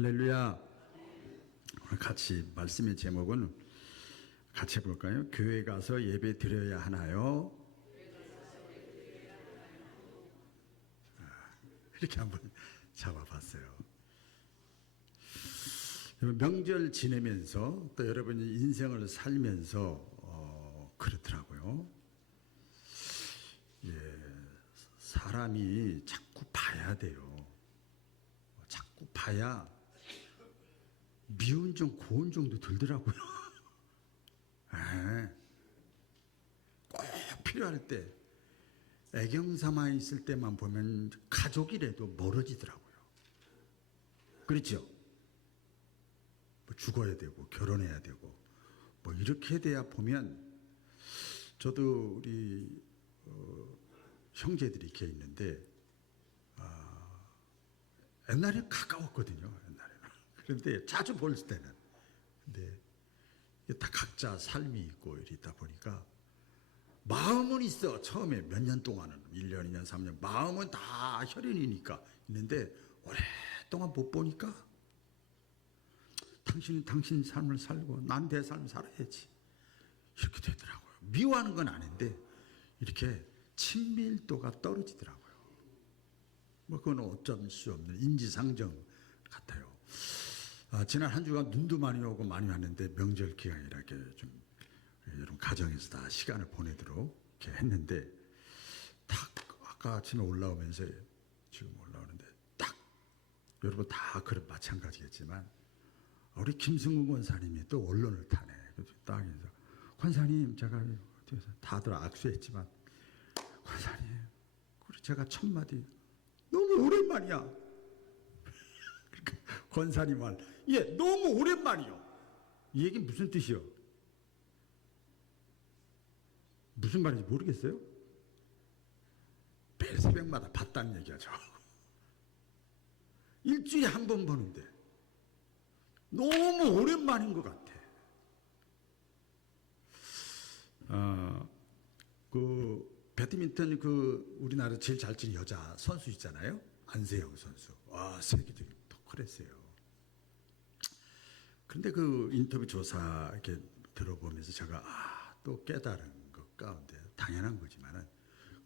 할렐루야. 오늘 같이 말씀의 제목은 같이 해볼까요? 교회 가서 예배 드려야 하나요? 이렇게 한번 잡아봤어요. 명절 지내면서 또 여러분이 인생을 살면서 그렇더라고요. 사람이 자꾸 봐야 돼요. 자꾸 봐야 미운 정 고운 정도 들더라고요. 꼭 필요할 때 애경 삼아 있을 때만 보면 가족이라도 멀어지더라고요. 그렇죠? 뭐 죽어야 되고 결혼해야 되고 뭐 이렇게 돼야 보면, 저도 우리 형제들이 이렇게 있는데 옛날에 가까웠거든요. 옛날에는. 그런데 자주 볼 때는. 근데 다 각자 삶이 있고 이러다 보니까 마음은 있어. 처음에 몇 년 동안은 1년, 2년, 3년 마음은 다 혈연이니까 있는데 오랫동안 못 보니까 당신은 당신 삶을 살고 난 내 삶 살아야지 이렇게 되더라고요. 미워하는 건 아닌데 이렇게 친밀도가 떨어지더라고요. 뭐 그건 어쩔 수 없는 인지상정 같아요. 지난 한 주간 눈도 많이 오고 많이 왔는데 명절 기간이라 이렇게 좀 여러분 가정에서 다 시간을 보내도록 이렇게 했는데, 딱 아까 아침에 올라오면서 지금 올라오는데 딱 여러분 다 그런 마찬가지겠지만 우리 김승우 권사님이 또 언론을 타네. 딱 해서 권사님 제가 다들 악수했지만 권사님 우리 제가 첫 마디 너무 오랜만이야. 권사님 말, 너무 오랜만이요. 이 얘기 무슨 뜻이요? 무슨 말인지 모르겠어요? 매일 새벽마다 봤다는 얘기하죠. 일주일에 한 번 보는데 너무 오랜만인 것 같아. 배드민턴 우리나라 제일 잘 치는 여자 선수 있잖아요. 안세영 선수. 세계적인 토크랬어요. 그런데 그 인터뷰 조사 이렇게 들어보면서 제가 또 깨달은 것 가운데 당연한 거지만은,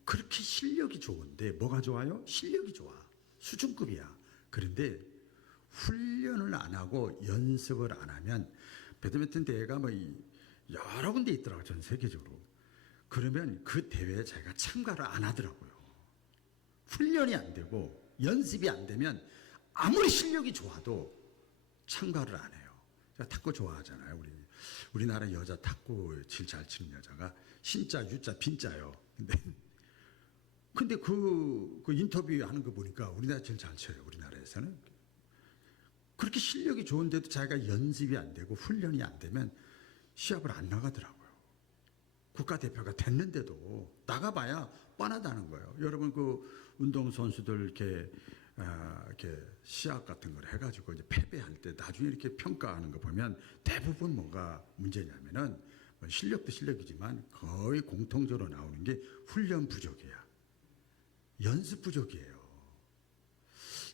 그렇게 실력이 좋은데 뭐가 좋아요? 실력이 좋아. 수준급이야. 그런데 훈련을 안 하고 연습을 안 하면, 배드민턴 대회가 뭐 여러 군데 있더라고요. 전 세계적으로. 그러면 그 대회에 자기가 참가를 안 하더라고요. 훈련이 안 되고 연습이 안 되면 아무리 실력이 좋아도 참가를 안 해요. 제가 탁구 좋아하잖아요. 우리나라 여자 탁구 제일 잘 치는 여자가 신자, 유자, 빈자요. 근데 그 인터뷰 하는 거 보니까 우리나라 제일 잘 쳐요. 우리나라에서는. 그렇게 실력이 좋은데도 자기가 연습이 안 되고 훈련이 안 되면 시합을 안 나가더라고요. 국가대표가 됐는데도 나가봐야 뻔하다는 거예요. 여러분 운동선수들 이렇게 시합 같은 걸 해가지고 이제 패배할 때 나중에 이렇게 평가하는 거 보면 대부분 뭐가 문제냐면은, 실력도 실력이지만 거의 공통적으로 나오는 게 훈련 부족이야. 연습 부족이에요.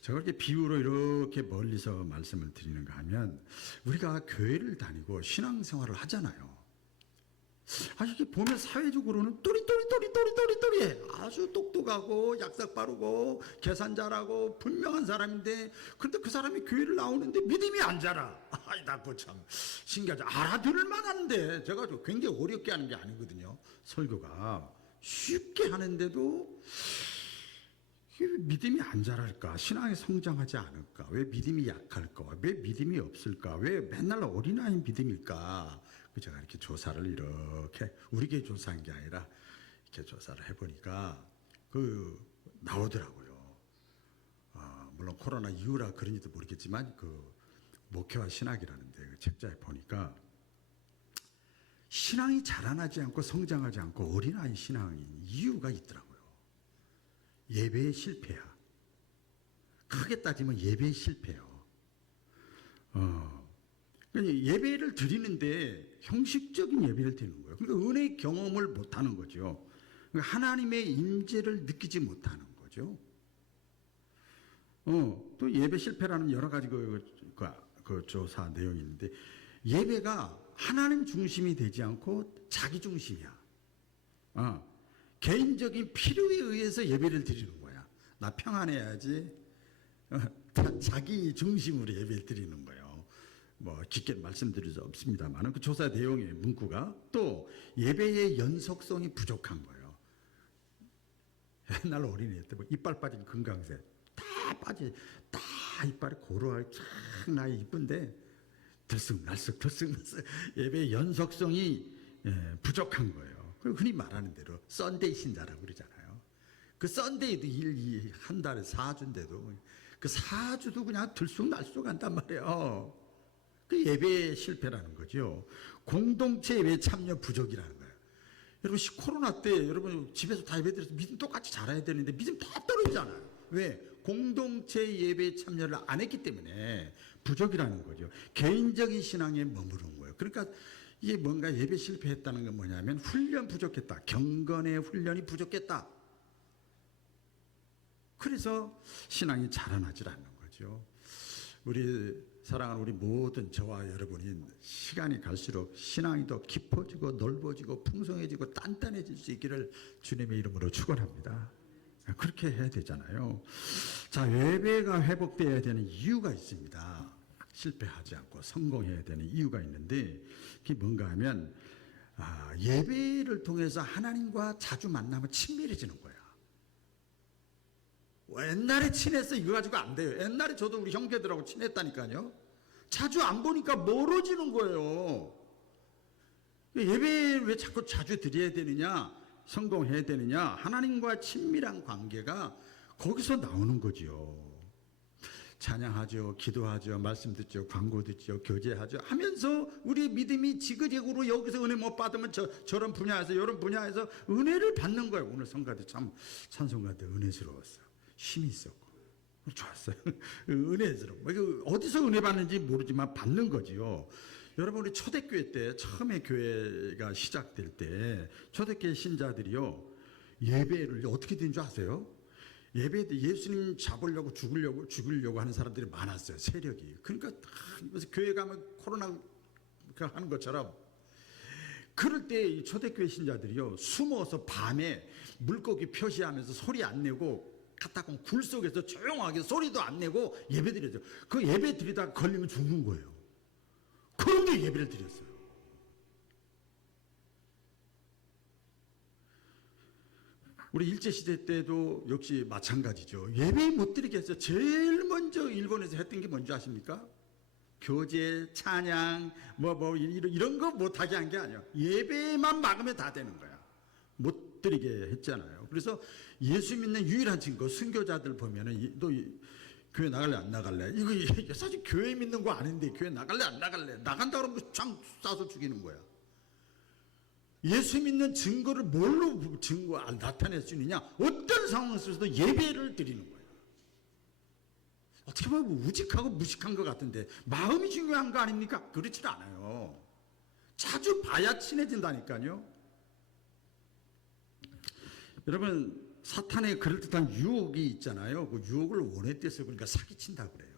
제가 이렇게 비유로 이렇게 멀리서 말씀을 드리는가 하면, 우리가 교회를 다니고 신앙생활을 하잖아요. 이렇게 보면 사회적으로는 또리또리해. 아주 똑똑하고 약삭 빠르고 계산 잘하고 분명한 사람인데, 그런데 그 사람이 교회를 나오는데 믿음이 안 자라. 나 그거 참 신기하죠. 알아들을 만한데 제가 굉장히 어렵게 하는 게 아니거든요. 설교가 쉽게 하는데도 믿음이 안 자랄까? 신앙이 성장하지 않을까? 왜 믿음이 약할까? 왜 믿음이 없을까? 왜 맨날 어린아이 믿음일까? 제가 이렇게 조사를 이렇게, 우리 교회 조사한 게 아니라 이렇게 조사를 해보니까 나오더라고요. 물론 코로나 이후라 그런지도 모르겠지만 목회와 신학이라는데 그 책자에 보니까 신앙이 자라나지 않고 성장하지 않고 어린아이 신앙인 이유가 있더라고요. 예배의 실패야. 크게 따지면 예배의 실패요. 예배를 드리는데 형식적인 예배를 드리는 거예요. 그러니까 은혜의 경험을 못하는 거죠. 그러니까 하나님의 임재를 느끼지 못하는 거죠. 또 예배 실패라는 여러 가지 그 조사 내용이 있는데 예배가 하나님 중심이 되지 않고 자기 중심이야. 개인적인 필요에 의해서 예배를 드리는 거야. 나 평안해야지. 자기 중심으로 예배를 드리는 거예요. 뭐 깊게 말씀드릴 수 없습니다만 그 조사 내용의 문구가 또 예배의 연속성이 부족한 거예요. 옛날 어린애 때 뭐 이빨 빠진 금강새 다 이빨이 고루하게 쫙 나이 이쁜데 들쑥날쑥 예배의 연속성이 부족한 거예요. 흔히 말하는 대로 썬데이 신자라고 그러잖아요. 그 썬데이도 한 달에 4주인데도 그 4주도 그냥 들쑥날쑥 한단 말이에요. 그 예배 실패라는 거죠. 공동체 예배 참여 부족이라는 거예요. 여러분 코로나 때 여러분 집에서 다 예배 드려서 믿음 똑같이 잘해야 되는데 믿음 다 떨어지잖아요. 왜? 공동체 예배 참여를 안 했기 때문에 부족이라는 거죠. 개인적인 신앙에 머무른 거예요. 그러니까 이게 뭔가 예배 실패했다는 건 뭐냐면 훈련 부족했다. 경건의 훈련이 부족했다. 그래서 신앙이 자라나질 않는 거죠. 우리 사랑하는 우리 모든 저와 여러분이 시간이 갈수록 신앙이 더 깊어지고 넓어지고 풍성해지고 단단해질 수 있기를 주님의 이름으로 축원합니다. 그렇게 해야 되잖아요. 자, 예배가 회복되어야 되는 이유가 있습니다. 실패하지 않고 성공해야 되는 이유가 있는데 그게 뭔가 하면 예배를 통해서 하나님과 자주 만나면 친밀해지는 거야. 옛날에 친했어 이거 가지고 안 돼요. 옛날에 저도 우리 형제들하고 친했다니까요. 자주 안 보니까 멀어지는 거예요. 예배를 왜 자꾸 자주 드려야 되느냐, 성공해야 되느냐, 하나님과 친밀한 관계가 거기서 나오는 거지요. 찬양하죠, 기도하죠, 말씀 듣죠, 광고 듣죠, 교제하죠 하면서 우리 믿음이 지그재그로 여기서 은혜 못 받으면 저런 분야에서 이런 분야에서 은혜를 받는 거예요. 오늘 성가대 참 찬송가대 은혜스러웠어요. 힘이 있었고 좋았어요. 은혜스러워. 어디서 은혜 받는지 모르지만 받는 거지요. 여러분 우리 초대교회 때 처음에 교회가 시작될 때 초대교회 신자들이요 예배를 어떻게 된 줄 아세요? 예배 때 예수님 잡으려고 죽으려고 하는 사람들이 많았어요. 세력이. 그러니까 교회 가면 코로나 하는 것처럼 그럴 때 이 초대교회 신자들이요 숨어서 밤에 물고기 표시하면서 소리 안 내고 갔다가 굴 속에서 조용하게 소리도 안 내고 예배 드렸죠. 그 예배 드리다가 걸리면 죽는 거예요. 그런데 예배를 드렸어요. 우리 일제시대 때도 역시 마찬가지죠. 예배 못 드리게 해서 제일 먼저 일본에서 했던 게 뭔지 아십니까? 교제, 찬양, 이런 거 못하게 한 게 아니에요. 예배만 막으면 다 되는 거야. 못 드리게 했잖아요. 그래서 예수 믿는 유일한 증거, 순교자들 보면은 너 교회 나갈래 안 나갈래? 이거 사실 교회 믿는 거 아닌데 교회 나갈래 안 나갈래? 나간다 그러면 쫙 쏴서 죽이는 거야. 예수 믿는 증거를 뭘로 나타낼 수 있느냐? 어떤 상황에서도 예배를 드리는 거예요. 어떻게 보면 우직하고 무식한 것 같은데 마음이 중요한 거 아닙니까? 그렇지 않아요. 자주 봐야 친해진다니까요. 여러분 사탄의 그럴듯한 유혹이 있잖아요. 그 유혹을 원했대서 그러니까 사기친다 그래요.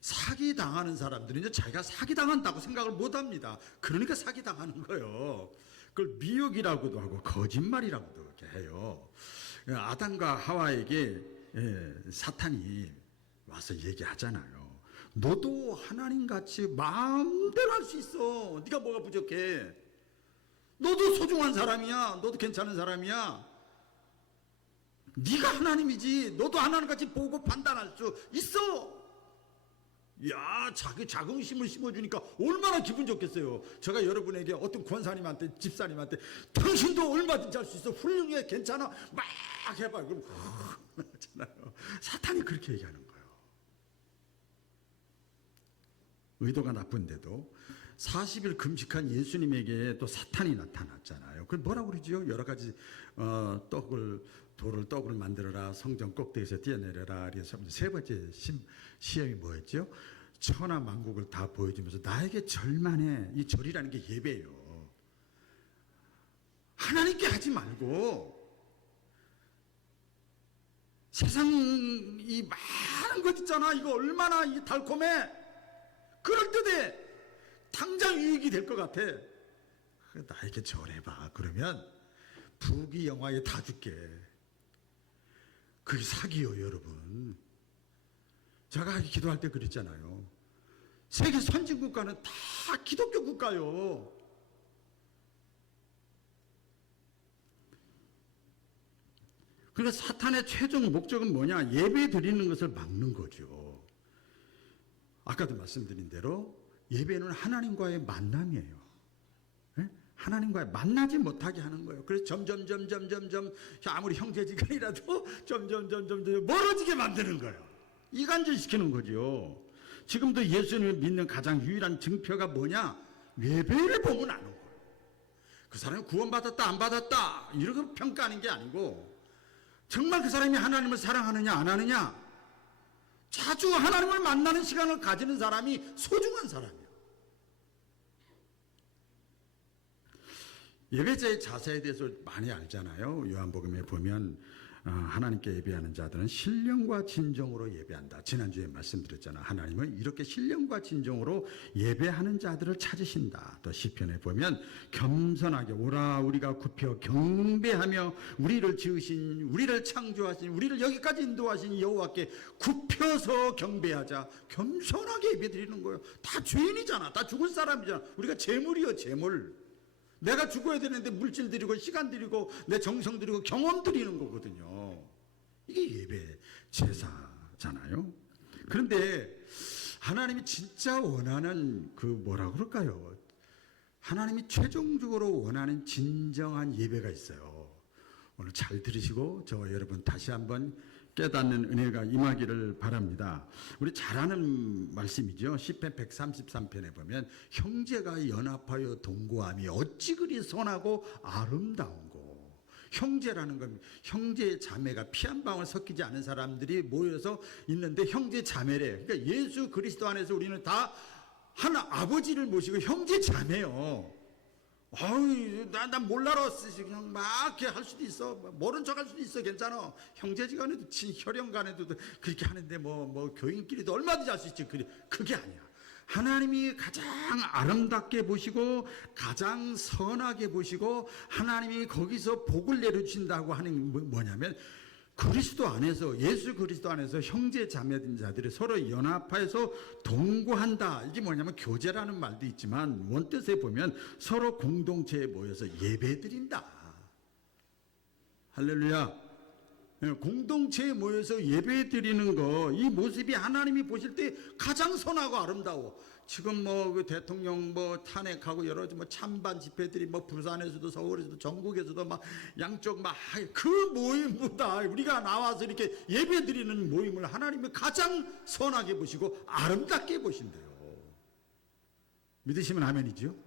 사기당하는 사람들은 이제 자기가 사기당한다고 생각을 못합니다. 그러니까 사기당하는 거예요. 그걸 미혹이라고도 하고 거짓말이라고도 이렇게 해요. 아담과 하와에게 사탄이 와서 얘기하잖아요. 너도 하나님같이 마음대로 할 수 있어. 네가 뭐가 부족해. 너도 소중한 사람이야. 너도 괜찮은 사람이야. 네가 하나님이지. 너도 하나님같이 보고 판단할 수 있어. 야, 자기 자긍심을 심어주니까 얼마나 기분 좋겠어요. 제가 여러분에게 어떤 권사님한테 집사님한테 당신도 얼마든지 할 수 있어. 훌륭해. 괜찮아. 막 해봐요. 그럼 하잖아요. 사탄이 그렇게 얘기하는 거예요. 의도가 나쁜데도 40일 금식한 예수님에게 또 사탄이 나타났잖아요. 그 뭐라고 그러죠? 여러 가지 떡을 만들어라. 성전 꼭대기에서 뛰어내려라. 그래서 세 번째 시험이 뭐였죠? 천하 만국을 다 보여주면서 나에게 절만해. 이 절이라는 게 예배예요. 하나님께 하지 말고 세상 이 많은 것 있잖아. 이거 얼마나 달콤해. 그럴듯해. 당장 유익이 될 것 같아. 나에게 절해봐. 그러면 부귀영화에 다 줄게. 그게 사기요, 여러분. 제가 기도할 때 그랬잖아요. 세계 선진국가는 다 기독교 국가요. 그러니까 사탄의 최종 목적은 뭐냐? 예배 드리는 것을 막는 거죠. 아까도 말씀드린 대로 예배는 하나님과의 만남이에요. 네? 하나님과의 만나지 못하게 하는 거예요. 그래서 점점 아무리 형제지간이라도 점점 멀어지게 만드는 거예요. 이간질시키는 거죠. 지금도 예수님을 믿는 가장 유일한 증표가 뭐냐? 예배를 보면 아는 거예요. 그 사람이 구원받았다 안 받았다 이렇게 평가하는 게 아니고 정말 그 사람이 하나님을 사랑하느냐 안 하느냐, 자주 하나님을 만나는 시간을 가지는 사람이 소중한 사람이에요. 예배자의 자세에 대해서 많이 알잖아요. 요한복음에 보면 하나님께 예배하는 자들은 신령과 진정으로 예배한다. 지난주에 말씀드렸잖아. 하나님은 이렇게 신령과 진정으로 예배하는 자들을 찾으신다. 또 시편에 보면 겸손하게 오라 우리가 굽혀 경배하며 우리를 지으신, 우리를 창조하신, 우리를 여기까지 인도하신 여호와께 굽혀서 경배하자. 겸손하게 예배드리는 거예요. 다 죄인이잖아. 다 죽을 사람이잖아. 우리가 재물이요, 재물. 내가 죽어야 되는데 물질 드리고 시간 드리고 내 정성 드리고 경험 드리는 거거든요. 이게 예배 제사잖아요. 그런데 하나님이 진짜 원하는 그 뭐라 그럴까요? 하나님이 최종적으로 원하는 진정한 예배가 있어요. 오늘 잘 들으시고 저와 여러분 다시 한번 깨닫는 은혜가 임하기를 바랍니다. 우리 잘 아는 말씀이죠. 시편 133편에 보면 형제가 연합하여 동거함이 어찌 그리 선하고 아름다운고. 형제라는 건 형제 자매가 피 한 방울 섞이지 않은 사람들이 모여서 있는데 형제 자매래. 그러니까 예수 그리스도 안에서 우리는 다 하나 아버지를 모시고 형제 자매요. 어이, 난 몰라라. 그냥 막 이렇게 할 수도 있어. 모른 척 할 수도 있어. 괜찮아. 형제지간에도 친혈연간에도 그렇게 하는데 뭐 교인끼리도 얼마든지 할 수 있지. 그게 아니야. 하나님이 가장 아름답게 보시고 가장 선하게 보시고 하나님이 거기서 복을 내려주신다고 하는 뭐냐면 그리스도 안에서, 예수 그리스도 안에서 형제 자매된 자들이 서로 연합하여서 동거한다. 이게 뭐냐면 교제라는 말도 있지만 원뜻에 보면 서로 공동체에 모여서 예배드린다. 할렐루야. 공동체에 모여서 예배드리는 거, 이 모습이 하나님이 보실 때 가장 선하고 아름다워. 지금 그 대통령 탄핵하고 여러 가지 찬반 집회들이 부산에서도 서울에서도 전국에서도 막 양쪽 그 모임보다 우리가 나와서 이렇게 예배드리는 모임을 하나님이 가장 선하게 보시고 아름답게 보신대요. 믿으시면 아멘이죠.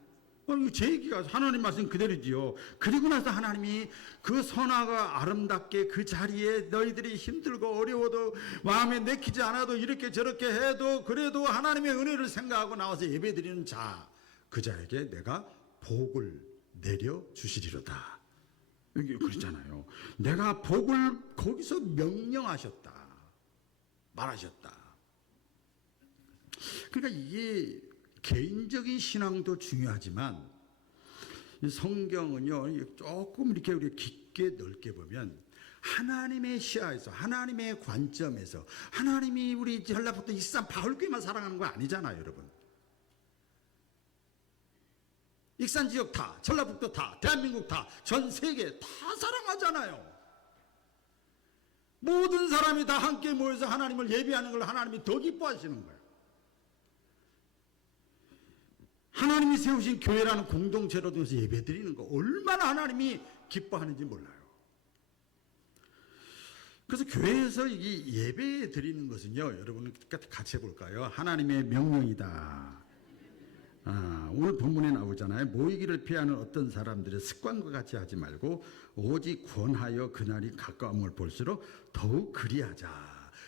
제 얘기가 하나님 말씀 그대로지요. 그리고 나서 하나님이 그 선하고 아름답게 그 자리에 너희들이 힘들고 어려워도 마음에 내키지 않아도 이렇게 저렇게 해도 그래도 하나님의 은혜를 생각하고 나와서 예배드리는 자, 그 자에게 내가 복을 내려 주시리로다. 여기 그렇잖아요. 내가 복을 거기서 명령하셨다, 말하셨다. 그러니까 이게 개인적인 신앙도 중요하지만 성경은요 조금 이렇게 우리 깊게 넓게 보면 하나님의 시야에서, 하나님의 관점에서, 하나님이 우리 전라북도 익산 바울교회만 사랑하는 거 아니잖아요, 여러분. 익산 지역 다, 전라북도 다, 대한민국 다, 전 세계 다 사랑하잖아요. 모든 사람이 다 함께 모여서 하나님을 예배하는 걸 하나님이 더 기뻐하시는 거예요. 하나님이 세우신 교회라는 공동체로 통해서 예배드리는 거 얼마나 하나님이 기뻐하는지 몰라요. 그래서 교회에서 이 예배 드리는 것은요, 여러분 같이 해볼까요? 하나님의 명령이다. 오늘 본문에 나오잖아요. 모이기를 피하는 어떤 사람들의 습관과 같이 하지 말고 오직 권하여 그날이 가까움을 볼수록 더욱 그리하자.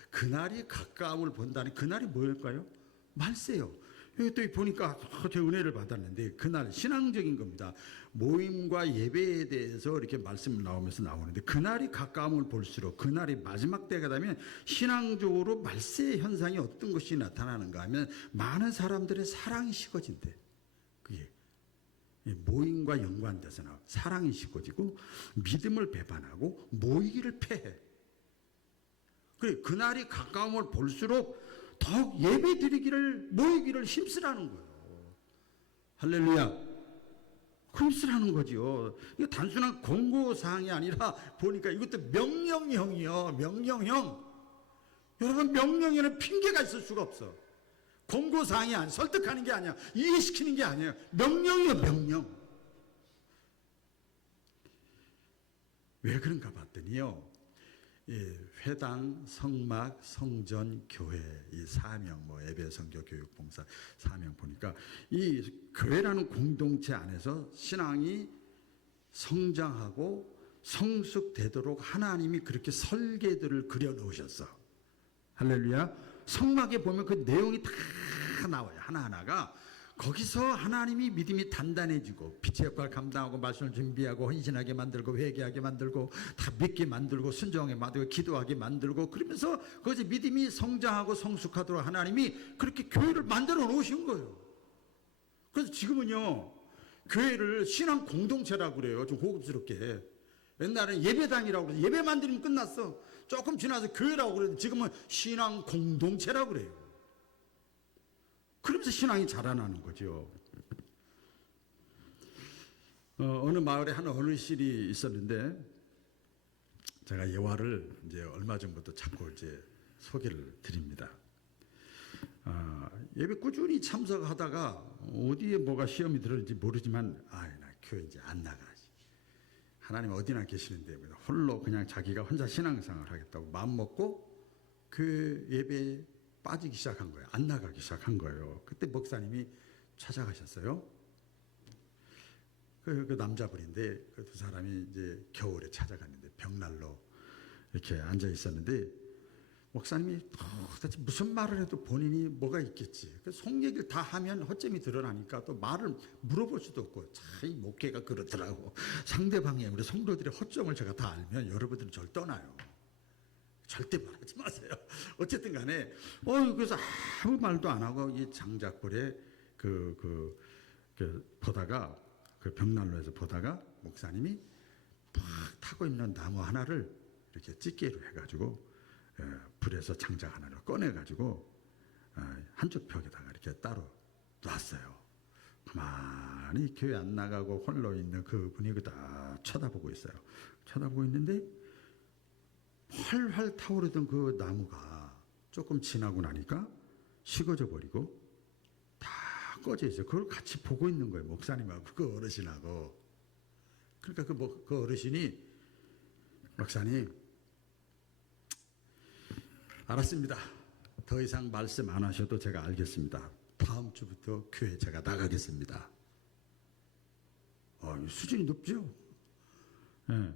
그날이 가까움을 본다는 그날이 뭐일까요? 말세요. 또 보니까 저 은혜를 받았는데 그날 신앙적인 겁니다. 모임과 예배에 대해서 이렇게 말씀 나오면서 나오는데 그날이 가까움을 볼수록 그날이 마지막 때가 되면 신앙적으로 말세 현상이 어떤 것이 나타나는가 하면 많은 사람들의 사랑이 식어진대. 그게 모임과 연관돼서나 사랑이 식어지고 믿음을 배반하고 모이기를 패해. 그래 그날이 가까움을 볼수록 더욱 예배 드리기를 모이기를 힘쓰라는 거예요. 할렐루야. 힘쓰라는 거죠. 이거 단순한 공고사항이 아니라 보니까 이것도 명령형이요. 명령형. 여러분 명령에는 핑계가 있을 수가 없어. 공고사항이 아니야. 설득하는 게 아니야. 이해시키는 게 아니에요. 명령이요. 명령. 왜 그런가 봤더니요. 회당, 성막, 성전, 교회 이 사명 예배, 선교, 교육, 봉사 사명 보니까 이 교회라는 공동체 안에서 신앙이 성장하고 성숙되도록 하나님이 그렇게 설계들을 그려 놓으셨어. 할렐루야. 성막에 보면 그 내용이 다 나와요. 하나하나가. 거기서 하나님이 믿음이 단단해지고 빛의 역할을 감당하고 말씀을 준비하고 헌신하게 만들고 회개하게 만들고 다 믿게 만들고 순종하게 만들고 기도하게 만들고 그러면서 거기서 믿음이 성장하고 성숙하도록 하나님이 그렇게 교회를 만들어 놓으신 거예요. 그래서 지금은요 교회를 신앙 공동체라고 그래요. 좀 고급스럽게. 옛날에는 예배당이라고 그래서 예배 만들면 끝났어. 조금 지나서 교회라고 그래요. 지금은 신앙 공동체라고 그래요. 그러면서 신앙이 자라나는 거죠. 어느 마을에 한 어르신이 있었는데 제가 예화를 이제 얼마 전부터 자꾸 이제 소개를 드립니다. 예배 꾸준히 참석하다가 어디에 뭐가 시험이 들었는지 모르지만 나 교회 이제 안 나가지. 하나님 어디나 계시는데 홀로 그냥 자기가 혼자 신앙생활을 하겠다고 마음 먹고 그 예배에 빠지기 시작한 거예요. 안 나가기 시작한 거예요. 그때 목사님이 찾아가셨어요. 그 남자분인데 그 두 사람이 이제 겨울에 찾아갔는데 벽난로 이렇게 앉아 있었는데 목사님이 도대체 무슨 말을 해도 본인이 뭐가 있겠지. 속 얘기를 다 하면 허점이 드러나니까 또 말을 물어볼 수도 없고 참 목회가 그렇더라고. 상대방의 우리 성도들의 허점을 제가 다 알면 여러분들은 저를 떠나요. 절대 말하지 마세요. 어쨌든 간에 그래서 아무 말도 안 하고 이 장작불에 보다가 그 벽난로에서 보다가 목사님이 팍 타고 있는 나무 하나를 이렇게 집게로 해가지고 불에서 장작 하나를 꺼내가지고 한쪽 벽에다가 이렇게 따로 놨어요. 가만히 교회 안 나가고 홀로 있는 그 분이 다 쳐다보고 있어요. 쳐다보고 있는데 활활 타오르던 그 나무가 조금 지나고 나니까 식어져 버리고 다 꺼져 있어요. 그걸 같이 보고 있는 거예요. 목사님하고 그 어르신하고. 그러니까 그 어르신이 목사님 알았습니다. 더 이상 말씀 안 하셔도 제가 알겠습니다. 다음 주부터 교회 제가 나가겠습니다. 수준이 높죠? 네.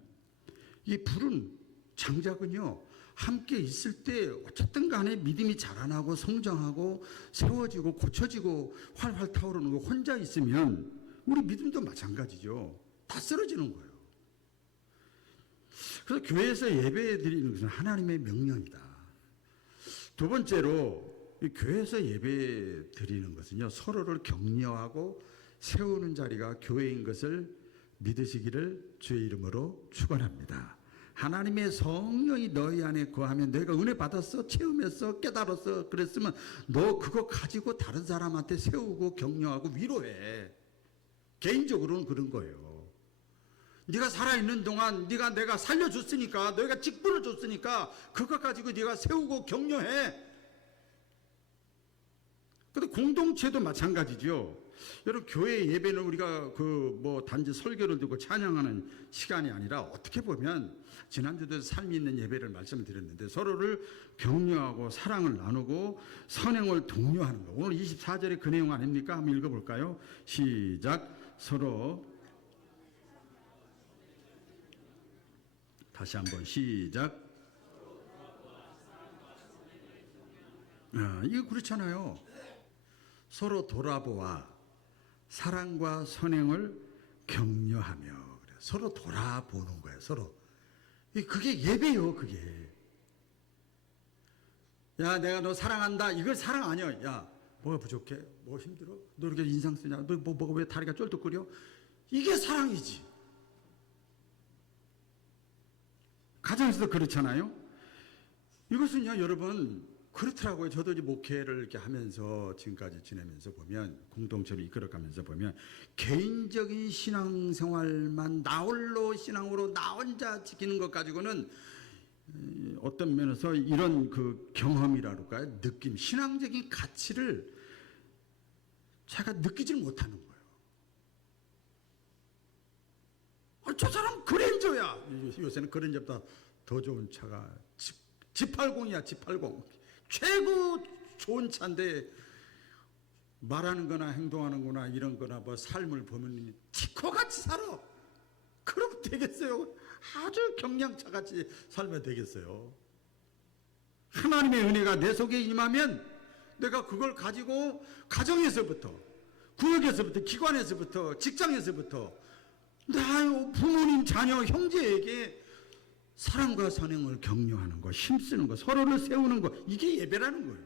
이 불은 장작은요 함께 있을 때 어쨌든 간에 믿음이 자라나고 성장하고 세워지고 고쳐지고 활활 타오르는 거 혼자 있으면 우리 믿음도 마찬가지죠. 다 쓰러지는 거예요. 그래서 교회에서 예배 드리는 것은 하나님의 명령이다. 두 번째로 교회에서 예배 드리는 것은요 서로를 격려하고 세우는 자리가 교회인 것을 믿으시기를 주의 이름으로 축원합니다. 하나님의 성령이 너희 안에 거하면 너희가 은혜 받았어, 체험했어, 깨달았어. 그랬으면 너 그거 가지고 다른 사람한테 세우고 격려하고 위로해. 개인적으로는 그런 거예요. 네가 살아있는 동안 내가 살려줬으니까, 너희가 직분을 줬으니까 그거 가지고 네가 세우고 격려해. 근데 공동체도 마찬가지죠. 여러분 교회 예배는 우리가 단지 설교를 듣고 찬양하는 시간이 아니라 어떻게 보면 지난주도 삶이 있는 예배를 말씀을 드렸는데 서로를 격려하고 사랑을 나누고 선행을 독려하는 거. 오늘 24절에 그 내용 아닙니까? 한번 읽어볼까요? 시작. 서로 다시 한번 시작. 이거 그렇잖아요. 서로 돌아보아 사랑과 선행을 격려하며. 그래. 서로 돌아보는 거예요. 서로. 그게 예배요. 그게. 야, 내가 너 사랑한다. 이걸 사랑 아니야. 야, 뭐가 부족해? 뭐 힘들어? 너 이렇게 인상 쓰냐? 너 뭐가 왜 다리가 쫄뚝거려? 이게 사랑이지. 가정에서도 그렇잖아요. 이것은요, 여러분, 그렇더라고요. 저도 이제 목회를 이렇게 하면서 지금까지 지내면서 보면, 공동체를 이끌어가면서 보면, 개인적인 신앙생활만 나 홀로 신앙으로 나 혼자 지키는 것 가지고는 어떤 면에서 이런 그 경험이랄까요? 느낌, 신앙적인 가치를 제가 느끼질 못하는 거예요. 저 사람 그랜저야. 요새는 그랜저보다 더 좋은 차가 G80이야. G80 최고 좋은 차인데 말하는 거나 행동하는 거나 이런 거나 뭐 삶을 보면 티코같이 살아. 그러면 되겠어요? 아주 경량차같이 살면 되겠어요? 하나님의 은혜가 내 속에 임하면 내가 그걸 가지고 가정에서부터, 구역에서부터, 기관에서부터, 직장에서부터 나 부모님, 자녀, 형제에게 사랑과 선행을 격려하는 거, 힘쓰는 거, 서로를 세우는 거, 이게 예배라는 거예요.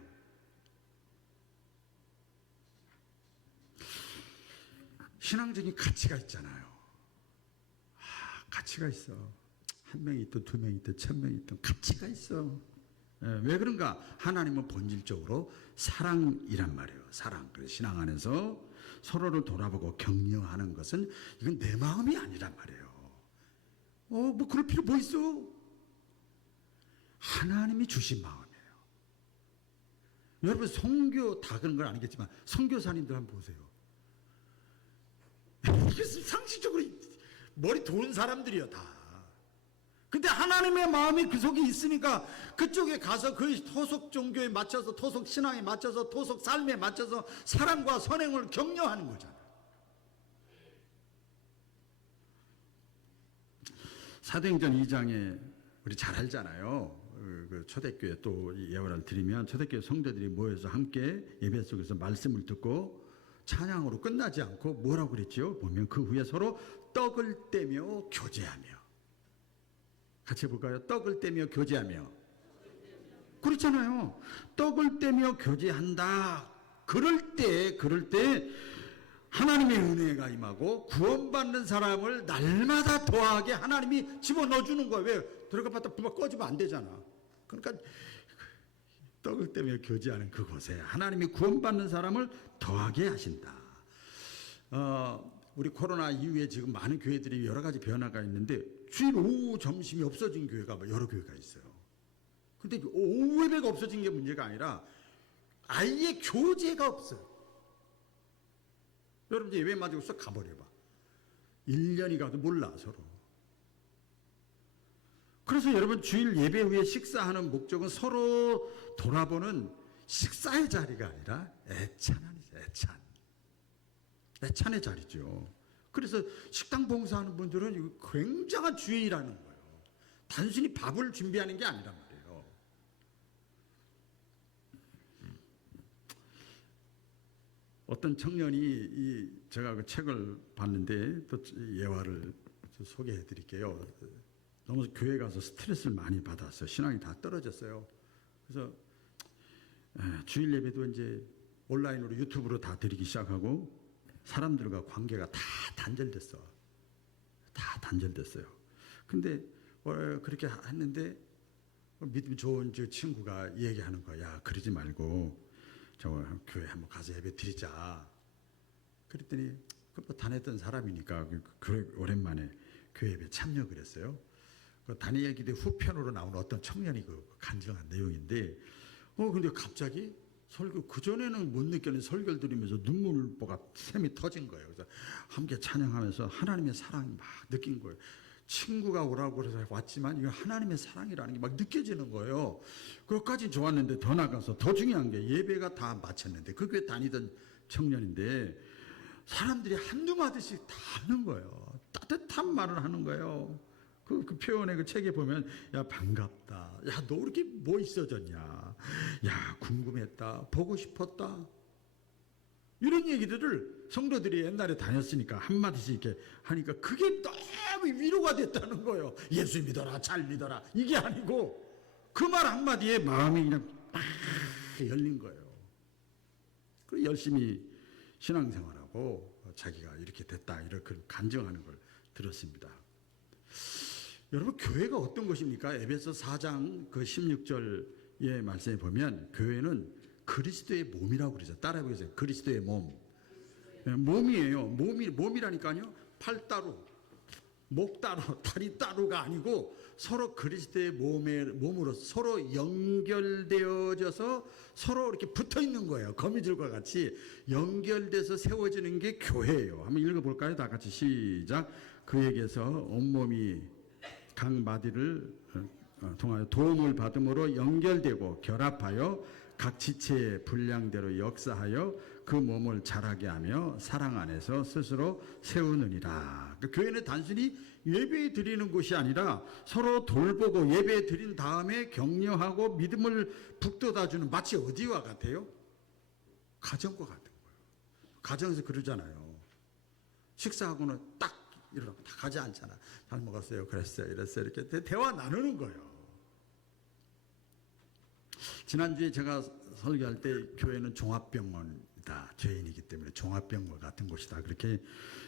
신앙적인 가치가 있잖아요. 가치가 있어. 한 명이 있든 두 명이 있든 1000명이 있든 가치가 있어. 왜 그런가? 하나님은 본질적으로 사랑이란 말이에요. 사랑. 그래서 신앙 안에서 서로를 돌아보고 격려하는 것은 이건 내 마음이 아니란 말이에요. 뭐 그럴 필요 뭐 있어? 하나님이 주신 마음이에요. 여러분 선교 다 그런 건 아니겠지만 선교사님들 한번 보세요. 이게 상식적으로 머리 도는 사람들이요 다. 근데 하나님의 마음이 그 속에 있으니까 그쪽에 가서 그 토속 종교에 맞춰서, 토속 신앙에 맞춰서, 토속 삶에 맞춰서 사랑과 선행을 격려하는 거잖아요. 사도행전 2장에 우리 잘 알잖아요. 그 초대교회 또 예언을 드리면 초대교회 성도들이 모여서 함께 예배 속에서 말씀을 듣고 찬양으로 끝나지 않고 뭐라고 그랬죠? 보면 그 후에 서로 떡을 떼며 교제하며. 같이 해볼까요? 떡을 떼며 교제하며. 그렇잖아요. 떡을 떼며 교제한다. 그럴 때 하나님의 은혜가 임하고 구원받는 사람을 날마다 더하게 하나님이 집어넣어주는 거예요. 왜? 들어가 봤다 부막 꺼지면 안 되잖아. 그러니까 떡을 떼며 교제하는 그곳에 하나님이 구원받는 사람을 더하게 하신다. 우리 코로나 이후에 지금 많은 교회들이 여러 가지 변화가 있는데 주일 오후 점심이 없어진 교회가 여러 교회가 있어요. 근데 오후 예배가 없어진 게 문제가 아니라 아예 교제가 없어요. 여러분 예배 맞고 쏙 가버려봐. 1년이 가도 몰라 서로. 그래서 여러분 주일 예배 후에 식사하는 목적은 서로 돌아보는 식사의 자리가 아니라 애찬의 자리죠. 그래서 식당 봉사하는 분들은 이거 굉장한 주의라는 거예요. 단순히 밥을 준비하는 게 아니란 말이에요. 어떤 청년이 제가 그 책을 봤는데 또 예화를 소개해 드릴게요. 너무 교회 가서 스트레스를 많이 받았어요. 신앙이 다 떨어졌어요. 그래서 주일 예배도 이제 온라인으로 유튜브로 다 드리기 시작하고 사람들과 관계가 다 단절됐어. 다 단절됐어요. 근데 그렇게 했는데 믿음 좋은 저 친구가 얘기하는 거야. 야, 그러지 말고 저 교회 한번 가서 예배 드리자. 그랬더니 그 다녔던 사람이니까 오랜만에 교회 예배 참여를 했어요. 그 다니엘 기대 후편으로 나오는 어떤 청년이 그 간증한 내용인데 근데 갑자기 설교 그전에는 못 느꼈는 설교를 들으면서 눈물보가 샘이 터진 거예요. 그래서 함께 찬양하면서 하나님의 사랑이 막 느낀 거예요. 친구가 오라고 해서 왔지만 이거 하나님의 사랑이라는 게 막 느껴지는 거예요. 그것까지 좋았는데 더 나가서 더 중요한 게 예배가 다 마쳤는데 그 교회 다니던 청년인데 사람들이 한두 마디씩 다 하는 거예요. 따뜻한 말을 하는 거예요. 그 표현의 그 책에 보면 야 반갑다. 야 너 이렇게 뭐 있어졌냐. 야 궁금했다. 보고 싶었다. 이런 얘기들을 성도들이 옛날에 다녔으니까 한마디씩 이렇게 하니까 그게 너무 위로가 됐다는 거예요. 예수 믿어라, 잘 믿어라. 이게 아니고 그 말 한마디에 마음이 그냥 막 열린 거예요. 그 열심히 신앙생활하고 자기가 이렇게 됐다 이렇게 간증하는 걸 들었습니다. 여러분, 교회가 어떤 것입니까? 에베소 4장 그 16절의 말씀에 보면 교회는 그리스도의 몸이라고 그러죠. 따라해 보세요. 그리스도의 몸. 몸이에요. 몸이라니까요. 팔 따로, 목 따로, 다리 따로가 아니고 서로 그리스도의 몸으로 서로 연결되어져서 서로 이렇게 붙어 있는 거예요. 거미줄과 같이 연결돼서 세워지는 게 교회예요. 한번 읽어볼까요? 다 같이 시작. 그에게서 온몸이 각 마디를 통하여 도움을 받음으로 연결되고 결합하여 각 지체의 분량대로 역사하여 그 몸을 자라게 하며 사랑 안에서 스스로 세우느니라. 그러니까 교회는 단순히 예배 드리는 곳이 아니라 서로 돌보고 예배 드린 다음에 격려하고 믿음을 북돋아주는, 마치 어디와 같아요? 가정과 같은 거예요. 가정에서 그러잖아요. 식사하고는 딱 이러고 다 가지 않잖아. 잘 먹었어요, 그랬어요, 이랬어요, 이렇게 대화 나누는 거예요. 지난주에 제가 설교할 때 교회는 종합병원이다, 죄인이기 때문에 종합병원 같은 곳이다, 그렇게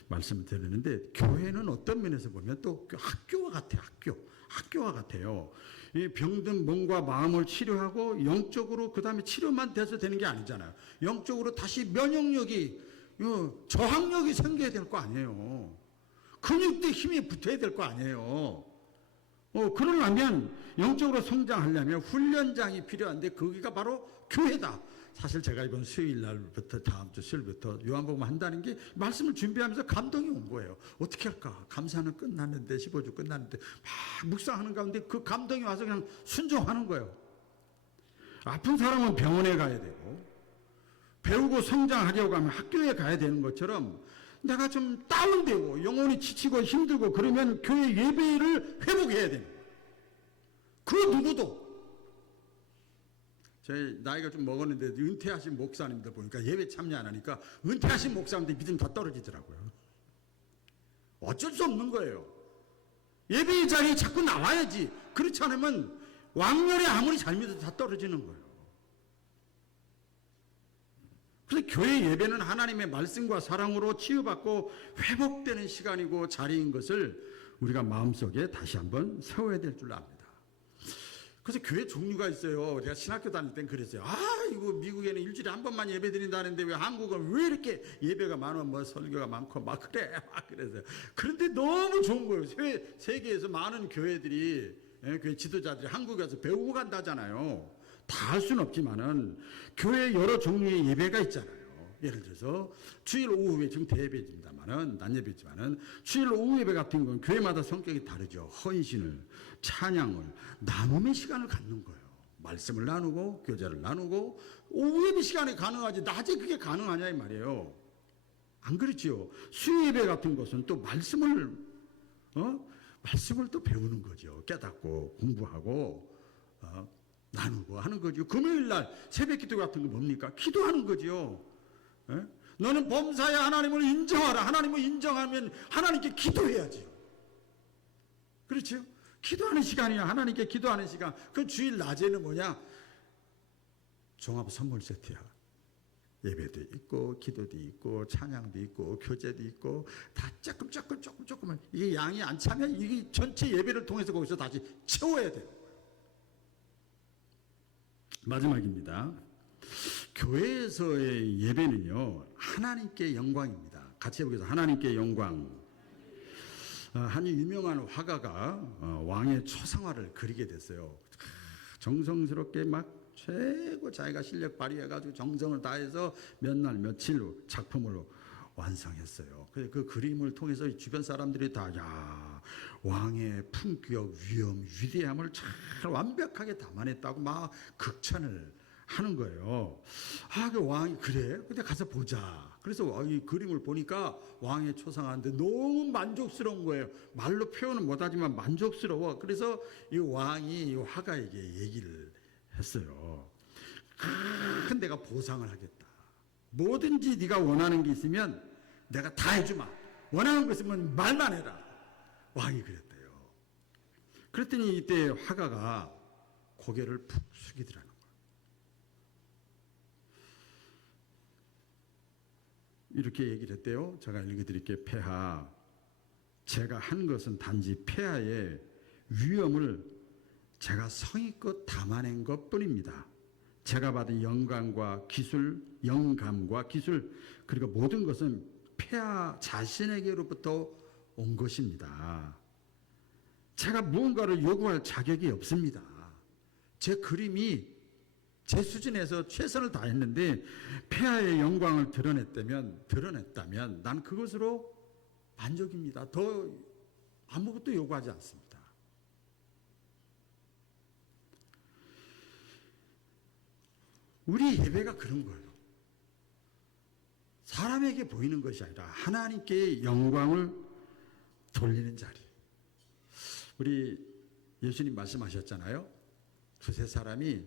말씀을 드렸는데, 교회는 어떤 면에서 보면 또 학교와 같아요. 학교와 같아요. 이 병든 몸과 마음을 치료하고 영적으로 그 다음에 치료만 돼서 되는 게 아니잖아요. 영적으로 다시 면역력이, 저항력이 생겨야 될 거 아니에요. 근육도 힘이 붙어야 될 거 아니에요. 그러려면, 영적으로 성장하려면 훈련장이 필요한데 거기가 바로 교회다. 사실 제가 이번 수요일 날부터 다음 주 수요일부터 요한복음 한다는 게 말씀을 준비하면서 감동이 온 거예요. 어떻게 할까? 감사는 끝났는데, 15주 끝났는데 막 묵상하는 가운데 그 감동이 와서 그냥 순종하는 거예요. 아픈 사람은 병원에 가야 되고, 배우고 성장하려고 하면 학교에 가야 되는 것처럼 내가 좀 다운되고 영혼이 지치고 힘들고 그러면 교회 예배를 회복해야 돼요. 그 누구도. 제 나이가 좀 먹었는데 은퇴하신 목사님들 보니까 예배 참여 안 하니까 은퇴하신 목사님들 믿음 다 떨어지더라고요. 어쩔 수 없는 거예요. 예배의 자리에 자꾸 나와야지. 그렇지 않으면 왕년에 아무리 잘 믿어도 다 떨어지는 거예요. 그래서 교회 예배는 하나님의 말씀과 사랑으로 치유받고 회복되는 시간이고 자리인 것을 우리가 마음속에 다시 한번 세워야 될 줄 압니다. 그래서 교회 종류가 있어요. 제가 신학교 다닐 땐 그랬어요. 이거 미국에는 일주일에 한 번만 예배 드린다는데 왜 한국은 왜 이렇게 예배가 많아, 뭐 설교가 많고 막 그래, 막 그래서요. 그런데 너무 좋은 거예요. 세계에서 많은 교회들이, 교회 지도자들이 한국에 와서 배우고 간다잖아요. 다 할 수는 없지만은 교회 여러 종류의 예배가 있잖아요. 예를 들어서 주일 오후 예배, 지금 대예배입니다만은, 낮 예배지만은 주일 오후 예배 같은 건 교회마다 성격이 다르죠. 헌신을, 찬양을, 나눔의 시간을 갖는 거예요. 말씀을 나누고 교제를 나누고. 오후 예배 시간에 가능하지 낮에 그게 가능하냐 이 말이에요. 안 그렇지요. 수요 예배 같은 것은 또 말씀을 또 배우는 거죠. 깨닫고 공부하고 나누고 하는 거죠. 금요일 날 새벽 기도 같은 거 뭡니까? 기도하는 거죠. 너는 범사에 하나님을 인정하라. 하나님을 인정하면 하나님께 기도해야지. 그렇죠? 기도하는 시간이야. 하나님께 기도하는 시간. 그 주일 낮에는 뭐냐? 종합 선물 세트야. 예배도 있고 기도도 있고 찬양도 있고 교제도 있고 다 조금 이게 양이 안 차면 이게 전체 예배를 통해서 거기서 다시 채워야 돼요. 마지막입니다. 교회에서의 예배는요, 하나님께 영광입니다. 같이 해보겠습니다. 하나님께 영광. 한 유명한 화가가 왕의 초상화를 그리게 됐어요. 정성스럽게 막 최고 자기가 실력 발휘해가지고 정성을 다해서 몇 날 며칠 작품을 완성했어요. 그 그림을 통해서 주변 사람들이 다, 왕의 품격, 위엄, 위대함을 잘 완벽하게 담아냈다고 막 극찬을 하는 거예요. 그 왕이 그래? 근데 가서 보자. 그래서 이 그림을 보니까 왕의 초상화인데 너무 만족스러운 거예요. 말로 표현은 못하지만 만족스러워. 그래서 이 왕이 이 화가에게 얘기를 했어요. 큰 내가 보상을 하겠다. 뭐든지 네가 원하는 게 있으면 내가 다 해주마. 원하는 거 있으면 말만 해라. 왕이 그랬대요. 그랬더니 이때 화가가 고개를 푹 숙이더라는 거예요. 이렇게 얘기를 했대요. 제가 읽어드릴게요. 폐하, 제가 한 것은 단지 폐하의 위엄을 제가 성의껏 담아낸 것뿐입니다. 제가 받은 영감과 기술, 그리고 모든 것은 폐하 자신에게로부터 온 것입니다. 제가 무언가를 요구할 자격이 없습니다. 제 그림이 제 수준에서 최선을 다했는데 폐하의 영광을 드러냈다면 난 그것으로 만족입니다. 더 아무것도 요구하지 않습니다. 우리 예배가 그런 거예요. 사람에게 보이는 것이 아니라 하나님께 영광을 돌리는 자리. 우리 예수님 말씀하셨잖아요. 두세 사람이,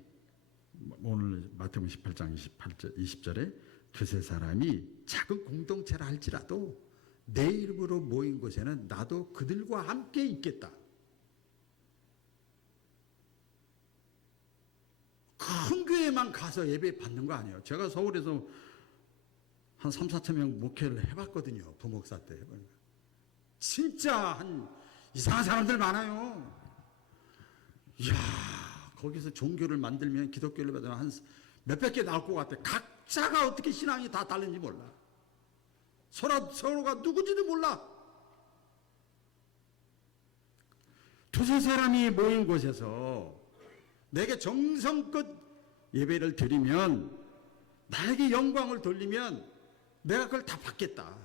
오늘 마태복음 18장 20절에 두세 사람이 작은 공동체라 할지라도 내 이름으로 모인 곳에는 나도 그들과 함께 있겠다. 큰 교회만 가서 예배 받는 거 아니에요. 제가 서울에서 한 3, 4천 명 목회를 해봤거든요. 부목사 때 해보니까. 진짜 한 이상한 사람들 많아요. 이야, 거기서 종교를 만들면, 기독교를 만들면 한 몇백 개 나올 것 같아. 각자가 어떻게 신앙이 다 다른지 몰라. 서로가 누군지도 몰라. 두세 사람이 모인 곳에서 내게 정성껏 예배를 드리면, 나에게 영광을 돌리면 내가 그걸 다 받겠다.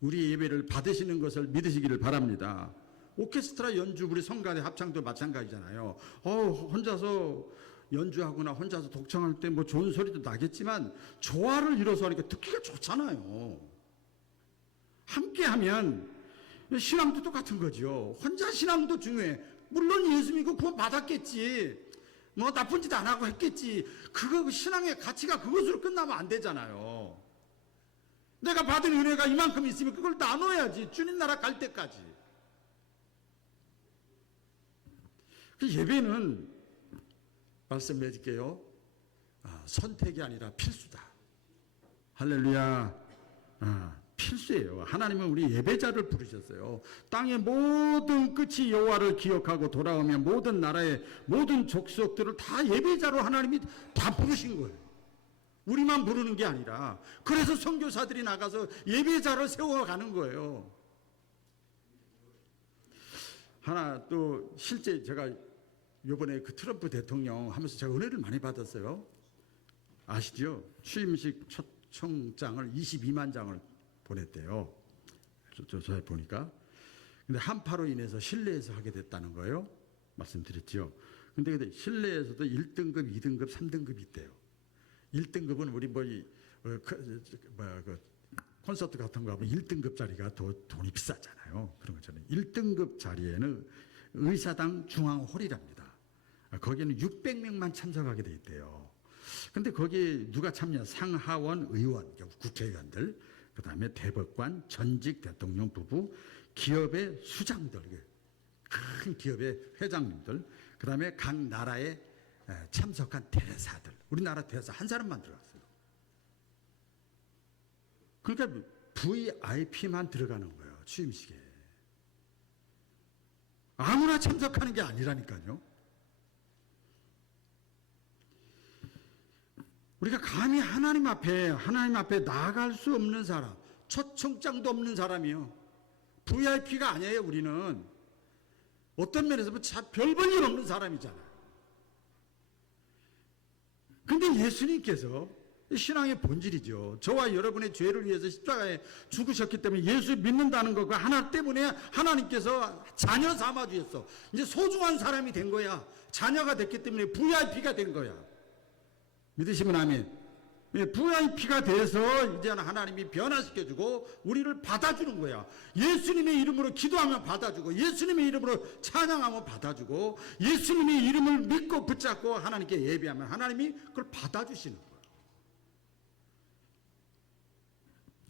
우리 예배를 받으시는 것을 믿으시기를 바랍니다. 오케스트라 연주, 우리 성가대 합창도 마찬가지잖아요. 혼자서 연주하거나 혼자서 독창할 때 뭐 좋은 소리도 나겠지만 조화를 이뤄서 하니까 듣기가 좋잖아요. 함께하면 신앙도 똑같은 거죠. 혼자 신앙도 중요해. 물론 예수 믿고 구원 받았겠지. 뭐 나쁜 짓 안 하고 했겠지. 그거 신앙의 가치가 그것으로 끝나면 안 되잖아요. 내가 받은 은혜가 이만큼 있으면 그걸 나눠야지. 주님 나라 갈 때까지. 그 예배는 말씀드릴게요. 선택이 아니라 필수다. 할렐루야. 필수예요. 하나님은 우리 예배자를 부르셨어요. 땅의 모든 끝이 여호와를 기억하고 돌아오면 모든 나라의 모든 족속들을 다 예배자로 하나님이 다 부르신 거예요. 우리만 부르는 게 아니라. 그래서 선교사들이 나가서 예배자를 세워가는 거예요. 하나 또 실제 제가 이번에 그 트럼프 대통령 하면서 제가 은혜를 많이 받았어요. 아시죠? 취임식 초청장을 22만 장을 보냈대요. 저 보니까. 근데 한파로 인해서 실내에서 하게 됐다는 거예요. 말씀드렸죠. 근데 실내에서도 1등급, 2등급, 3등급이 있대요. 1등급은 우리 콘서트 같은 거 하면 1등급 자리가 더 돈이 비싸잖아요. 그런 것처럼 1등급 자리에는 의사당 중앙홀이랍니다. 거기는 600명만 참석하게 돼 있대요. 근데 거기에 누가 참여? 상하원 의원, 국회의원들, 그 다음에 대법관, 전직 대통령 부부, 기업의 수장들, 큰 기업의 회장님들, 그 다음에 각 나라에 참석한 대사들, 우리나라 대사 한 사람만 들어갔어요. 그러니까 VIP만 들어가는 거예요, 취임식에. 아무나 참석하는 게 아니라니까요. 우리가 감히 하나님 앞에 나아갈 수 없는 사람, 초청장도 없는 사람이요. VIP가 아니에요, 우리는. 어떤 면에서 별 볼 일 없는 사람이잖아요. 근데 예수님께서 신앙의 본질이죠. 저와 여러분의 죄를 위해서 십자가에 죽으셨기 때문에 예수 믿는다는 것, 그 하나 때문에 하나님께서 자녀 삼아 주셨어. 이제 소중한 사람이 된 거야. 자녀가 됐기 때문에 VIP가 된 거야. 믿으시면 아멘. VIP가 돼서 이제는 하나님이 변화시켜주고 우리를 받아주는 거야. 예수님의 이름으로 기도하면 받아주고, 예수님의 이름으로 찬양하면 받아주고, 예수님의 이름을 믿고 붙잡고 하나님께 예배하면 하나님이 그걸 받아주시는 거야.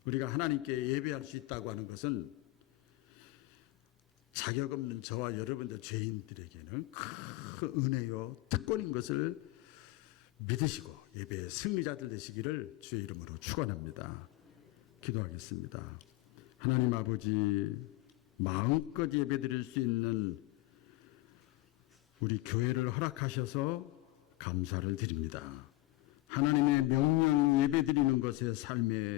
우리가 하나님께 예배할 수 있다고 하는 것은 자격 없는 저와 여러분들 죄인들에게는 큰 은혜요 특권인 것을 믿으시고 예배의 승리자들 되시기를 주의 이름으로 축원합니다. 기도하겠습니다. 하나님 아버지, 마음껏 예배드릴 수 있는 우리 교회를 허락하셔서 감사를 드립니다. 하나님의 명령 예배드리는 것의 삶에